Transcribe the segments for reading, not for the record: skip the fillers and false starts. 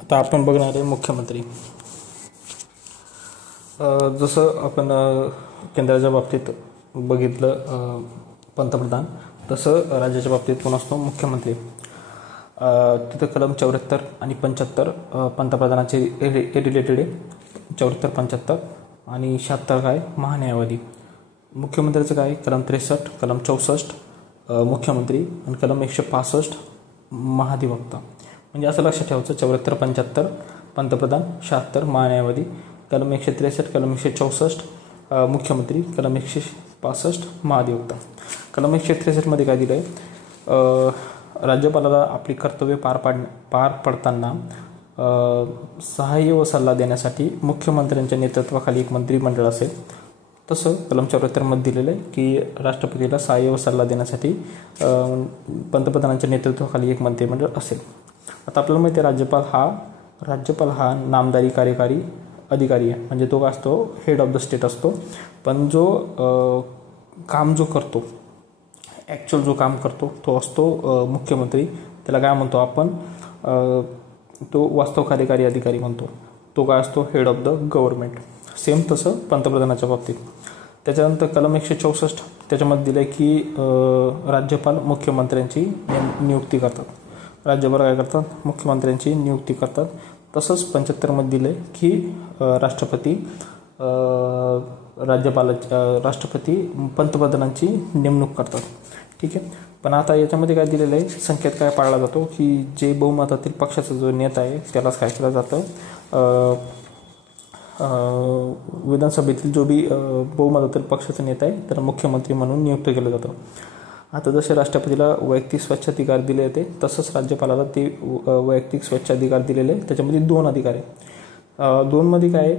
आता आपण बघणार आहे मुख्यमंत्री. जसं आपण केंद्राच्या बाबतीत बघितलं पंतप्रधान, तसं राज्याच्या बाबतीत कोण असतो? मुख्यमंत्री. तिथं कलम 74 आणि 75 पंतप्रधानाचे रिलेटेड आहे. 74, 75 आणि 76 काय? महान्यायवादी. मुख्यमंत्र्याचं काय? कलम 63, कलम 64 मुख्यमंत्री आणि कलम 165 महाधिवक्ता. म्हणजे असं लक्षात ठेवायचं, 74, 75 पंतप्रधान, 76 महान्यायवादी, कलम 163, कलम 164 मुख्यमंत्री, कलम 165 महाधिवक्ता. कलम 163 मध्ये काय दिलं आहे? राज्यपालाला आपली कर्तव्ये पार पडताना सहाय्य व सल्ला देण्यासाठी मुख्यमंत्र्यांच्या नेतृत्वाखाली एक मंत्रिमंडळ असेल. तसं कलम 74 मध्ये दिलेलं आहे की राष्ट्रपतीला सहाय्य व सल्ला देण्यासाठी पंतप्रधानांच्या नेतृत्वाखाली एक मंत्रिमंडळ असेल. आता आपल्याला माहिती आहे राज्यपाल हा नामधारी कार्यकारी अधिकारी आहे. म्हणजे तो काय असतो? हेड ऑफ द स्टेट असतो. पण जो काम जो करतो, ॲक्च्युअल जो काम करतो तो असतो मुख्यमंत्री. त्याला काय म्हणतो आपण? तो वास्तव कार्यकारी अधिकारी म्हणतो. तो काय असतो? Head of the government. Same तसं पंतप्रधानाच्या बाबतीत. त्याच्यानंतर कलम 164 त्याच्यामध्ये दिलं आहे की राज्यपाल मुख्यमंत्र्यांची नियुक्ती करतात. राज्यपाल काय करतात? मुख्यमंत्र्यांची नियुक्ती करतात. तसंच 75 मध्ये दिलं आहे की राष्ट्रपती पंतप्रधानांची नेमणूक करतात. ठीक आहे. पण आता याच्यामध्ये काय दिलेलं आहे? संकेत काय पाळला जातो की जे बहुमतातील पक्षाचा जो नेता आहे त्यालाच काय केलं जातं? विधानसभेतील जो बी बहुमतातील पक्षाचा नेता आहे त्याला मुख्यमंत्री म्हणून नियुक्त केलं जातं. आता जसे राष्ट्रपतीला वैयक्तिक स्वच्छाधिकार दिले होते, तसंच राज्यपालाला ते वैयक्तिक स्वच्छाधिकार दिलेले आहे. त्याच्यामध्ये 2 अधिकार आहे. 2 मध्ये काय आहे?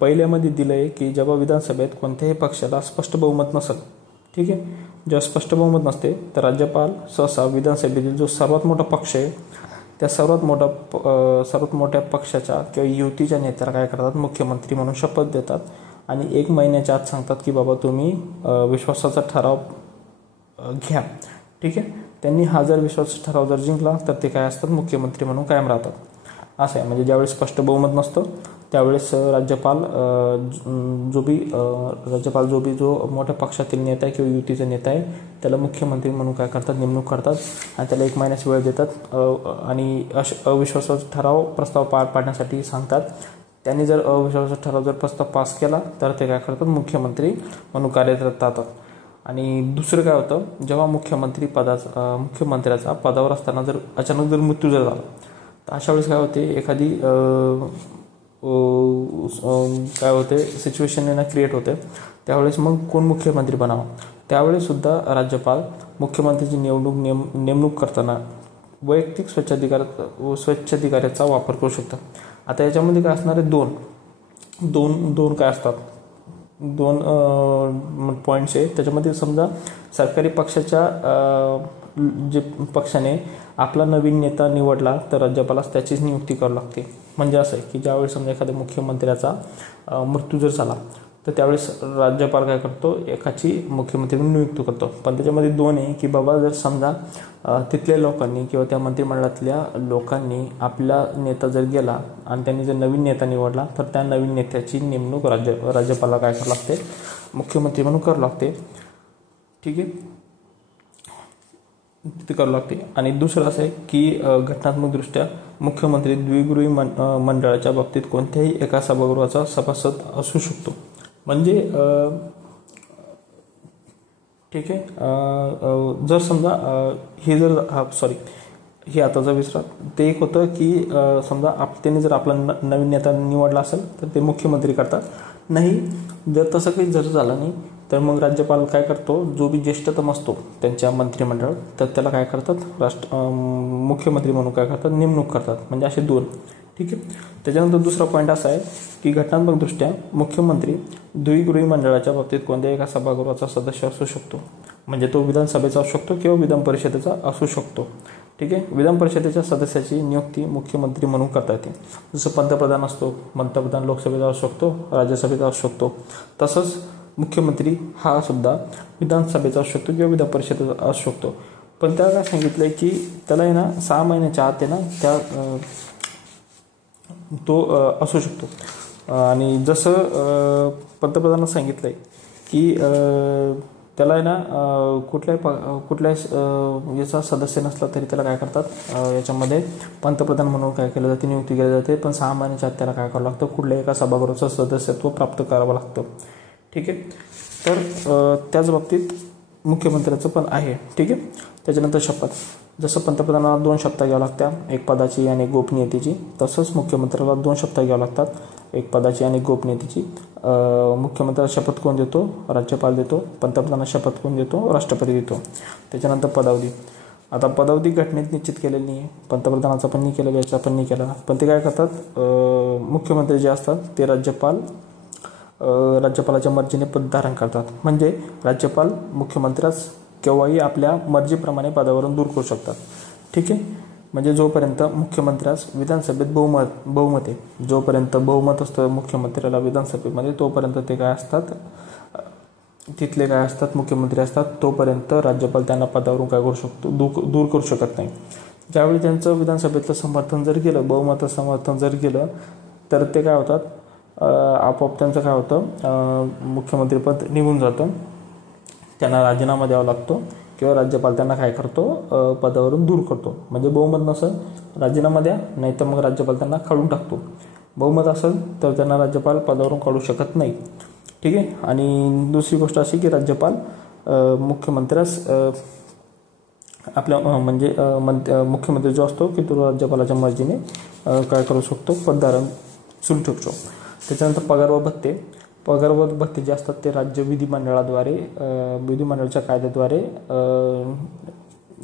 पहिल्यामध्ये दिलं आहे की जेव्हा विधानसभेत कोणत्याही पक्षाला स्पष्ट बहुमत नसेल, ठीक आहे, जेव्हा स्पष्ट बहुमत नसते तर राज्यपाल सहसा विधानसभेतील जो सर्वात मोठा पक्ष आहे त्या सर्वात मोठ्या पक्षाच्या किंवा युतीच्या नेत्याला काय करतात? मुख्यमंत्री म्हणून शपथ देतात आणि 1 महिन्याच्या आत सांगतात की बाबा तुम्ही विश्वासाचा ठराव घ्या. ठीक आहे. त्यांनी हा जर विश्वासाचा ठराव जर जिंकला तर ते काय असतात? मुख्यमंत्री म्हणून कायम राहतात. असं आहे. म्हणजे ज्यावेळेस स्पष्ट बहुमत नसतं त्यावेळेस राज्यपाल जो मोठ्या पक्षातील नेता आहे किंवा युतीचा नेता आहे त्याला मुख्यमंत्री म्हणून काय करतात? नेमणूक करतात आणि त्याला 1 महिन्याची वेळ देतात आणि अविश्वासाचा ठराव प्रस्ताव पार पाडण्यासाठी सांगतात. त्यांनी जर अविश्वासाचा ठराव जर प्रस्ताव पास केला तर ते काय करतात? मुख्यमंत्री म्हणून कार्यरत राहतात. आणि दुसरं काय होतं? जेव्हा मुख्यमंत्र्याचा पदावर असताना जर अचानक जर मृत्यू जर झाला तर अशा वेळेस काय होते? एखादी सिच्युएशन क्रिएट होते. त्यावेळेस मग कोण मुख्यमंत्री बनावा? त्यावेळेस सुद्धा राज्यपाल मुख्यमंत्र्याची नेमणूक करताना वैयक्तिक स्वच्छाधिकाराचा वापर करू शकतात. आता याच्यामध्ये काय असणार आहे? दोन काय असतात? 2 पॉईंट्स आहे. त्याच्यामध्ये समजा सरकारी पक्षाच्या जे पक्षाने आपला नवीन नेता निवडला तर राज्यपालास त्याचीच नियुक्ती करावी लागते. म्हणजे असं आहे की ज्यावेळेस समजा एखाद्या मुख्यमंत्र्याचा मृत्यू जर झाला तर त्यावेळेस राज्यपाल काय करतो? एकाची मुख्यमंत्री म्हणून नियुक्ती करतो. पण त्याच्यामध्ये 2 आहे की बाबा जर समजा तिथल्या लोकांनी किंवा त्या मंत्रिमंडळातल्या लोकांनी आपला नेता जर गेला आणि त्यांनी जर नवीन नेता निवडला तर त्या नवीन नेत्याची नेमणूक राज्यपालाला काय करावं लागते? मुख्यमंत्री म्हणून करावं लागते. ठीक आहे. तिथे करावं लागते. आणि दुसरं असं आहे की घटनात्मकदृष्ट्या मुख्यमंत्री द्विगृही मंडळाच्या बाबतीत कोणत्याही एका सभागृहाचा सभासद असू शकतो. म्हणजे ठीक आहे. जर समजा हे आता जर विसरा ते एक होतं की समजा त्यांनी जर आपला नवीन नेता निवडला असेल तर ते मुख्यमंत्री करतात. नाही जर तसं काही जर झालं नाही तर मग राज्यपाल काय करतो? जो बी ज्येष्ठतम असतो त्यांच्या मंत्रिमंडळ तर त्याला काय करतात? मुख्यमंत्री म्हणून काय करतात? नेमणूक करतात. म्हणजे असे 2. ठीक आहे. त्याच्यानंतर दुसरा पॉईंट असा आहे की घटनात्मकदृष्ट्या मुख्यमंत्री द्विगृही मंडळाच्या बाबतीत कोणत्याही एका सभागृहाचा सदस्य असू शकतो. म्हणजे तो विधानसभेचा असू शकतो किंवा विधान परिषदेचा असू शकतो. ठीक आहे. विधान परिषदेच्या सदस्याची नियुक्ती मुख्यमंत्री म्हणून करता येते. जसं पंतप्रधान लोकसभेचा असू शकतो, राज्यसभेचा असू शकतो. तसंच मुख्यमंत्री हा सुद्धा विधानसभेचा असू शकतो किंवा विधान परिषदेचा असू शकतो. पण त्याला काय सांगितलंय की त्याला आहे ना 6 महिन्याच्या आत आहे ना त्या तो असू शकतो। आणि जसं पंतप्रधानांनी सांगितलं आहे की त्याला आहे ना कुठल्याही याचा सदस्य नसला तरी त्याला काय करतात, याच्यामध्ये पंतप्रधान म्हणून काय केलं जाते, नियुक्ती केली जाते, पण 6 महिन्याच्या आत त्याला काय करावं लागतं, कुठल्याही एका सभागृहाचं सदस्यत्व प्राप्त करावं लागतं। ठीक आहे, तर त्याच बाबतीत मुख्यमंत्र्याचं पण आहे। ठीक आहे, त्याच्यानंतर शपथ, जसं पंतप्रधानाला 2 शपथ घ्याव्या लागतात, एक पदाची आणि एक गोपनीयतेची, तसंच मुख्यमंत्र्याला 2 शपथ घ्याव्या लागतात, एक पदाची आणि गोपनीयतेची। मुख्यमंत्र्याला शपथ कोण देतो, राज्यपाल देतो, पंतप्रधानाला शपथ कोण देतो, राष्ट्रपती देतो। त्याच्यानंतर पदावधी, आता पदावधी घटनेत निश्चित केलेली नाही आहे, पंतप्रधानाचा पण नाही केलेला, याचा पण नाही केलेला, पण ते काय करतात, मुख्यमंत्री जे असतात ते राज्यपालाच्या मर्जीने पद धारण करतात। म्हणजे राज्यपाल मुख्यमंत्र्यास केव्हाही आपल्या मर्जीप्रमाणे पदावरून दूर करू शकतात। ठीक आहे, म्हणजे जोपर्यंत मुख्यमंत्र्यास विधानसभेत बहुमत आहे, जोपर्यंत बहुमत असतं मुख्यमंत्र्याला विधानसभेमध्ये, तोपर्यंत ते काय असतात, तिथले काय असतात, मुख्यमंत्री असतात, तोपर्यंत राज्यपाल त्यांना पदावरून काय करू शकतो, दूर करू शकत नाही। ज्यावेळी त्यांचं विधानसभेतलं समर्थन जर गेलं, बहुमताचं समर्थन जर गेलं, तर ते काय होतात, आपोआप त्यांचं काय होतं, मुख्यमंत्रीपद निघून जातं, त्यांना राजीनामा द्यावा लागतो किंवा राज्यपाल त्यांना काय करतो, पदावरून दूर करतो। म्हणजे बहुमत नसेल राजीनामा द्या, नाही तर मग राज्यपाल त्यांना काढून टाकतो, बहुमत असेल तर त्यांना राज्यपाल पदावरून काढू शकत नाही। ठीक आहे, आणि दुसरी गोष्ट अशी की राज्यपाल मुख्यमंत्र्यास आपल्या मुख्यमंत्री जो असतो की तो राज्यपालाच्या मर्जीने काय करू शकतो, पदधारण सुरू ठेवतो। त्याच्यानंतर पगार व भत्ते जे असतात ते राज्य विधिमंडळाद्वारे विधिमंडळाच्या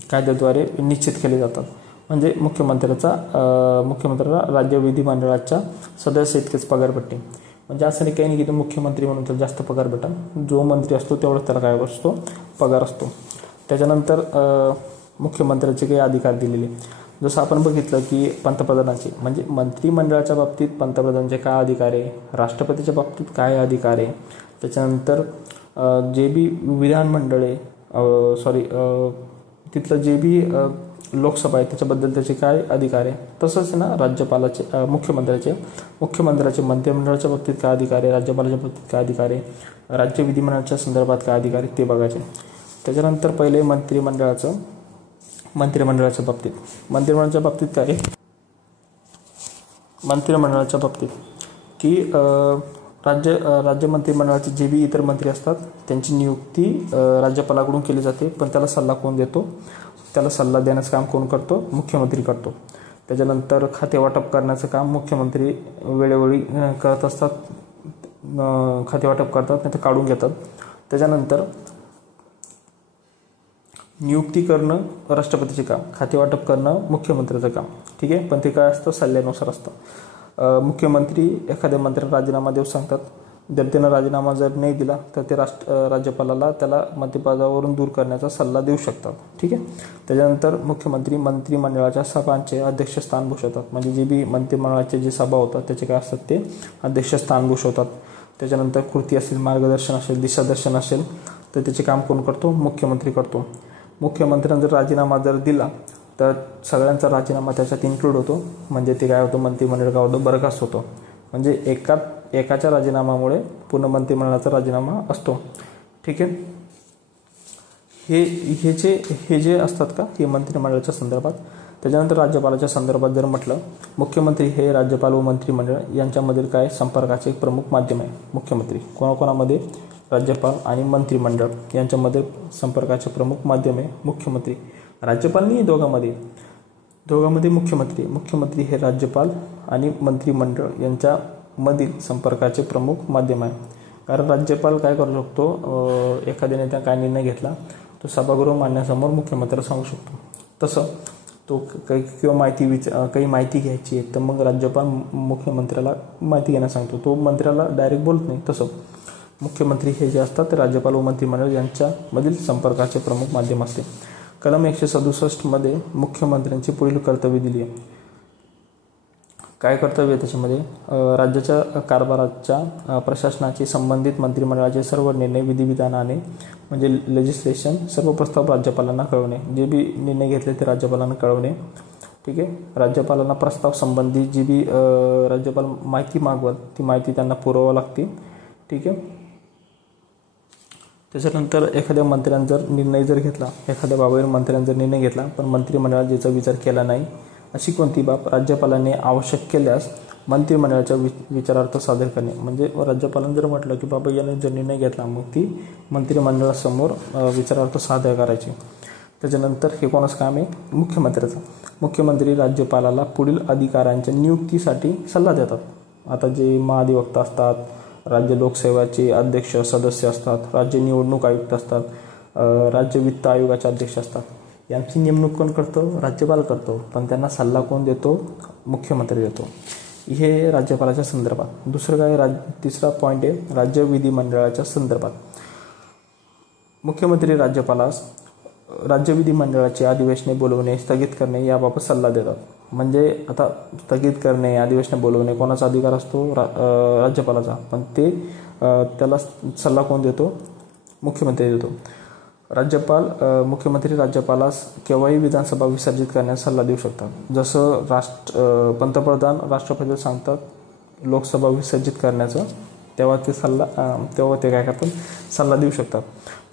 कायद्याद्वारे निश्चित केले जातात। म्हणजे मुख्यमंत्र्याला राज्य विधिमंडळाच्या सदस्य इतकेच पगारपट्टी, म्हणजे असं नाही काही नाही की तो मुख्यमंत्री म्हणून तर जास्त पगार भेटेल, जो मंत्री असतो तेवढाच त्याला काय असतो, पगार असतो। त्याच्यानंतर मुख्यमंत्र्याचे काही अधिकार दिलेले, जसं आपण बघितलं की पंतप्रधानाचे म्हणजे मंत्रिमंडळाच्या बाबतीत पंतप्रधानाचे काय अधिकार आहे, राष्ट्रपतीच्या बाबतीत काय अधिकार आहे, त्याच्यानंतर जे बी विधानमंडळ आहे तिथलं जे बी लोकसभा आहे त्याच्याबद्दल त्याचे काय अधिकार आहे, तसंच ना राज्यपालाचे मुख्यमंत्र्याचे मंत्रिमंडळाच्या बाबतीत काय अधिकार आहे, राज्यपालाच्या बाबतीत काय अधिकार आहे, राज्य विधिमंडळाच्या संदर्भात काय अधिकार आहे ते बघायचे। त्याच्यानंतर पहिले मंत्रिमंडळाच्या बाबतीत काय आहे, मंत्रिमंडळाच्या बाबतीत की राज्य मंत्रिमंडळाचे जे बी इतर मंत्री असतात त्यांची नियुक्ती राज्यपालाकडून केली जाते, पण त्याला सल्ला कोण देतो, त्याला सल्ला देण्याचं काम कोण करतो, मुख्यमंत्री करतो। त्याच्यानंतर खाते वाटप करण्याचं काम मुख्यमंत्री वेळोवेळी करत असतात, खाते वाटप करतात नाही तर काढून घेतात। त्याच्यानंतर नियुक्ती करणं राष्ट्रपतीचे काम, खाते वाटप करणं मुख्यमंत्र्याचं काम। ठीक आहे, पण ते काय असतं, सल्ल्यानुसार असतं। मुख्यमंत्री एखाद्या मंत्र्याला राजीनामा देऊ सांगतात, जर त्यानं राजीनामा जर नाही दिला तर ते राज्यपालाला त्याला मंत्रिपदावरून दूर करण्याचा सल्ला देऊ शकतात। ठीक आहे, त्याच्यानंतर मुख्यमंत्री मंत्रिमंडळाच्या सभांचे अध्यक्षस्थान भूषवतात, म्हणजे जे बी मंत्रिमंडळाचे जे सभा होतात त्याचे काय असतात, ते अध्यक्षस्थान भूषवतात। त्याच्यानंतर कृती असेल, मार्गदर्शन असेल, दिशादर्शन असेल तर त्याचे काम कोण करतो, मुख्यमंत्री करतो। मुख्यमंत्र्यांनी जर राजीनामा जर दिला तर सगळ्यांचा राजीनामा त्याच्यात इन्क्लूड होतो, म्हणजे ते काय होतं, मंत्रिमंडळ काय होतं, बरखास्त होतं। म्हणजे एकाच्या राजीनामामुळे पूर्ण मंत्रिमंडळाचा राजीनामा असतो। ठीक आहे, हे जे असतात का, हे मंत्रिमंडळाच्या संदर्भात। त्याच्यानंतर राज्यपालाच्या संदर्भात जर म्हटलं, मुख्यमंत्री हे राज्यपाल व मंत्रिमंडळ यांच्यामधील काय संपर्काचे एक प्रमुख माध्यम आहे। मुख्यमंत्री कोणाकोणामध्ये, राज्यपाल आणि मंत्रिमंडळ यांच्यामध्ये संपर्काचे प्रमुख माध्यम आहे मुख्यमंत्री। राज्यपाल नाही, दोघांमध्ये मुख्यमंत्री हे राज्यपाल आणि मंत्रिमंडळ यांच्यामधील संपर्काचे प्रमुख माध्यम आहे। कारण राज्यपाल काय करू शकतो, एखाद्या नेत्याने काय निर्णय घेतला तो सभागृह मांडण्यासमोर मुख्यमंत्र्याला सांगू शकतो। तसं तो काही माहिती घ्यायची आहे तर मग राज्यपाल मुख्यमंत्र्याला माहिती घेण्यास सांगतो, तो मंत्र्याला डायरेक्ट बोलत नाही। तसं मुख्यमंत्री हे जे असतात ते राज्यपाल व मंत्रिमंडळ यांच्यामधील संपर्काचे प्रमुख माध्यम असते। कलम 167 मध्ये मुख्यमंत्र्यांची पुढील कर्तव्य दिली आहे। काय कर्तव्य आहे त्याच्यामध्ये, राज्याच्या कारभाराच्या प्रशासनाची संबंधित मंत्रिमंडळाचे सर्व निर्णय विधिविधानाने म्हणजे लेजिस्लेशन सर्व प्रस्ताव राज्यपालांना कळवणे, जे बी निर्णय घेतले ते राज्यपालांना कळवणे। ठीक आहे. राज्यपालांना प्रस्ताव संबंधी जी बी राज्यपाल माहिती मागवत ती माहिती त्यांना पुरवावी लागते, ठीक आहे. त्याच्यानंतर एखाद्या मंत्र्याने जर निर्णय जर घेतला, एखाद्या बाबीवर मंत्र्याने जर निर्णय घेतला पण मंत्रिमंडळात ज्याचा विचार केला नाही, अशी कोणती बाब राज्यपालाने आवश्यक केल्यास मंत्रिमंडळाच्या विचारार्थ सादर करणे. म्हणजे राज्यपालाने जर म्हटलं की बाबा याने जर निर्णय घेतला मग ती मंत्रिमंडळासमोर विचारार्थ सादर करायची. त्याच्यानंतर हे कोणाचं काम आहे? मुख्यमंत्र्याचं. मुख्यमंत्री राज्यपालाला पुढील अधिकाऱ्यांच्या नियुक्तीसाठी सल्ला देतात. आता जे महाधिवक्ता असतात, राज्य लोकसेवाचे अध्यक्ष सदस्य असतात, राज्य निवडणूक आयुक्त असतात, राज्य वित्त आयोगाचे अध्यक्ष असतात, यांची नेमणूक कोण करतो? राज्यपाल करतो. पण त्यांना सल्ला कोण देतो? मुख्यमंत्री देतो. हे राज्यपालाच्या संदर्भात. दुसरं काय? तिसरा पॉईंट आहे राज्य विधिमंडळाच्या संदर्भात. मुख्यमंत्री राज्यपालास राज्य विधिमंडळाची अधिवेशने बोलवणे, स्थगित करणे याबाबत सल्ला देतात. म्हणजे आता स्थगित करणे, अधिवेशने बोलवणे कोणाचा अधिकार असतो? राज्यपालाचा. पण ते त्याला सल्ला कोण देतो? मुख्यमंत्री देतो. मुख्यमंत्री राज्यपालास केव्हाही विधानसभा विसर्जित करण्यास सल्ला देऊ शकतात. जसं पंतप्रधान राष्ट्रपतीला सांगतात लोकसभा विसर्जित करण्याचं, तेव्हा ते काय करतात? सल्ला देऊ शकतात.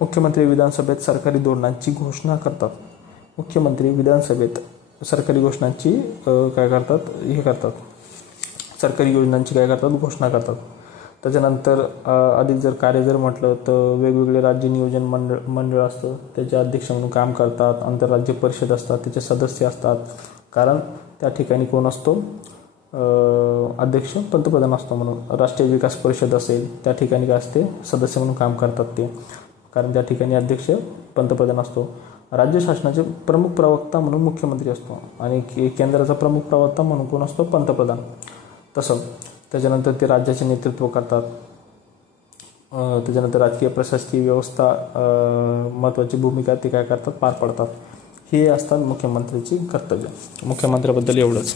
मुख्यमंत्री विधानसभेत सरकारी धोरणांची घोषणा करतात. मुख्यमंत्री विधानसभेत सरकारी घोषणांची सरकारी योजनांची घोषणा करतात. त्याच्यानंतर अधिक जर कार्य जर म्हटलं तर वेगवेगळे राज्य नियोजन मंडळ असतं, त्याचे अध्यक्ष म्हणून काम करतात. आंतरराज्य परिषद असतात, त्याचे सदस्य असतात. कारण त्या ठिकाणी कोण असतो? अध्यक्ष पंतप्रधान असतो. म्हणून राष्ट्रीय विकास परिषद असेल त्या ठिकाणी काय असते? सदस्य म्हणून काम करतात ते, कारण त्या ठिकाणी अध्यक्ष पंतप्रधान असतो. राज्य शासनाचे प्रमुख प्रवक्ता म्हणून मुख्यमंत्री असतो आणि केंद्राचा प्रमुख प्रवक्ता म्हणून कोण असतो? पंतप्रधान. तसं त्याच्यानंतर ते राज्याचे नेतृत्व करतात. त्याच्यानंतर राजकीय प्रशासकीय व्यवस्था महत्त्वाची भूमिका ते काय करतात? पार पाडतात. हे असतात मुख्यमंत्र्याची कर्तव्य. मुख्यमंत्र्याबद्दल एवढंच.